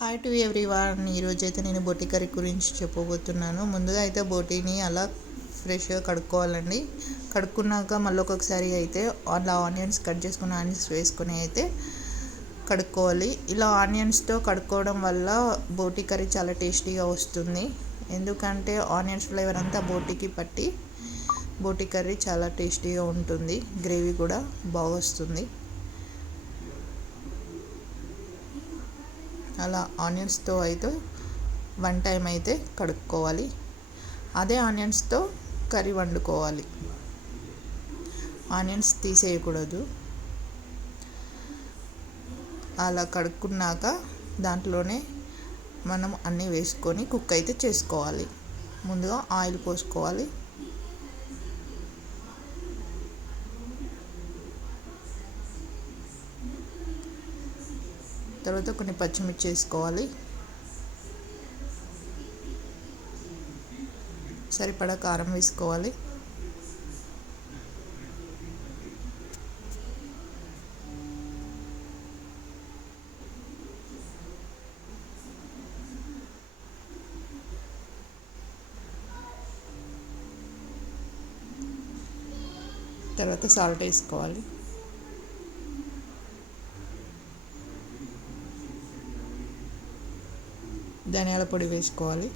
Hi to everyone ఈరోజు అయితే నేను బోటి కర్రీ గురించి చెప్పబోతున్నాను. ముందుగా అయితే బోటీని అలా ఫ్రెష్గా కడుక్కోవాలండి. కడుక్కున్నాక మళ్ళీ ఒక్కొక్కసారి అయితే అలా ఆనియన్స్ కట్ చేసుకుని ఆనియన్స్ వేసుకుని అయితే కడుక్కోవాలి. ఇలా ఆనియన్స్తో కడుక్కోవడం వల్ల బోటి కర్రీ చాలా టేస్టీగా వస్తుంది. ఎందుకంటే ఆనియన్స్ ఫ్లేవర్ అంతా బోటికి పట్టి బోటి కర్రీ చాలా టేస్టీగా ఉంటుంది. గ్రేవీ కూడా బాగా వస్తుంది. అలా ఆనియన్స్తో అయితే వన్ టైం అయితే కడుక్కోవాలి. అదే ఆనియన్స్తో కర్రీ వండుకోవాలి. ఆనియన్స్ తీసేయకూడదు. అలా కడుక్కున్నాక దాంట్లోనే మనం అన్నీ వేసుకొని కుక్ అయితే చేసుకోవాలి. ముందుగా ఆయిల్ పోసుకోవాలి. తర్వాత కొన్ని పచ్చిమిర్చి వేసుకోవాలి సరిపడా కారం వేసుకోవాలి. తర్వాత సాల్ట్ వేసుకోవాలి. ధనియాల పొడి వేసుకోవాలి.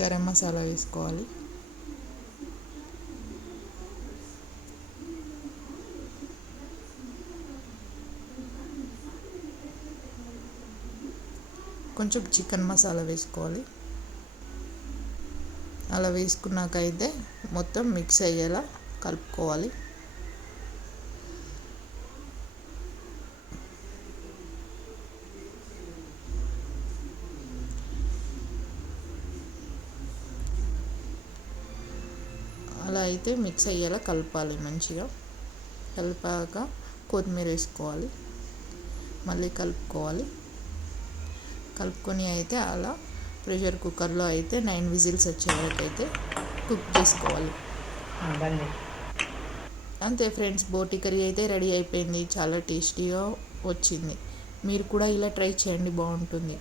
గరం మసాలా వేసుకోవాలి. కొంచెం చికెన్ మసాలా వేసుకోవాలి. అలా వేసుకున్నాక అయితే మొత్తం మిక్స్ అయ్యేలా కలుపుకోవాలి అలా అయితే మిక్స్ అయ్యేలా కలపాలి మంచిగా. కలిపాక కొత్తిమీర వేసుకోవాలి. మళ్ళీ కలుపుకోవాలి. కలుపుకొని అయితే అలా ప్రెషర్ కుక్కర్లో అయితే నైన్ విజిల్స్ వచ్చే వరకు అయితే కుక్ చేసుకోవాలి. అంతే ఫ్రెండ్స్ బోటి కర్రీ అయితే రెడీ అయిపోయింది. చాలా టేస్టీగా వచ్చింది. మీరు కూడా ఇలా ట్రై చేయండి బాగుంటుంది.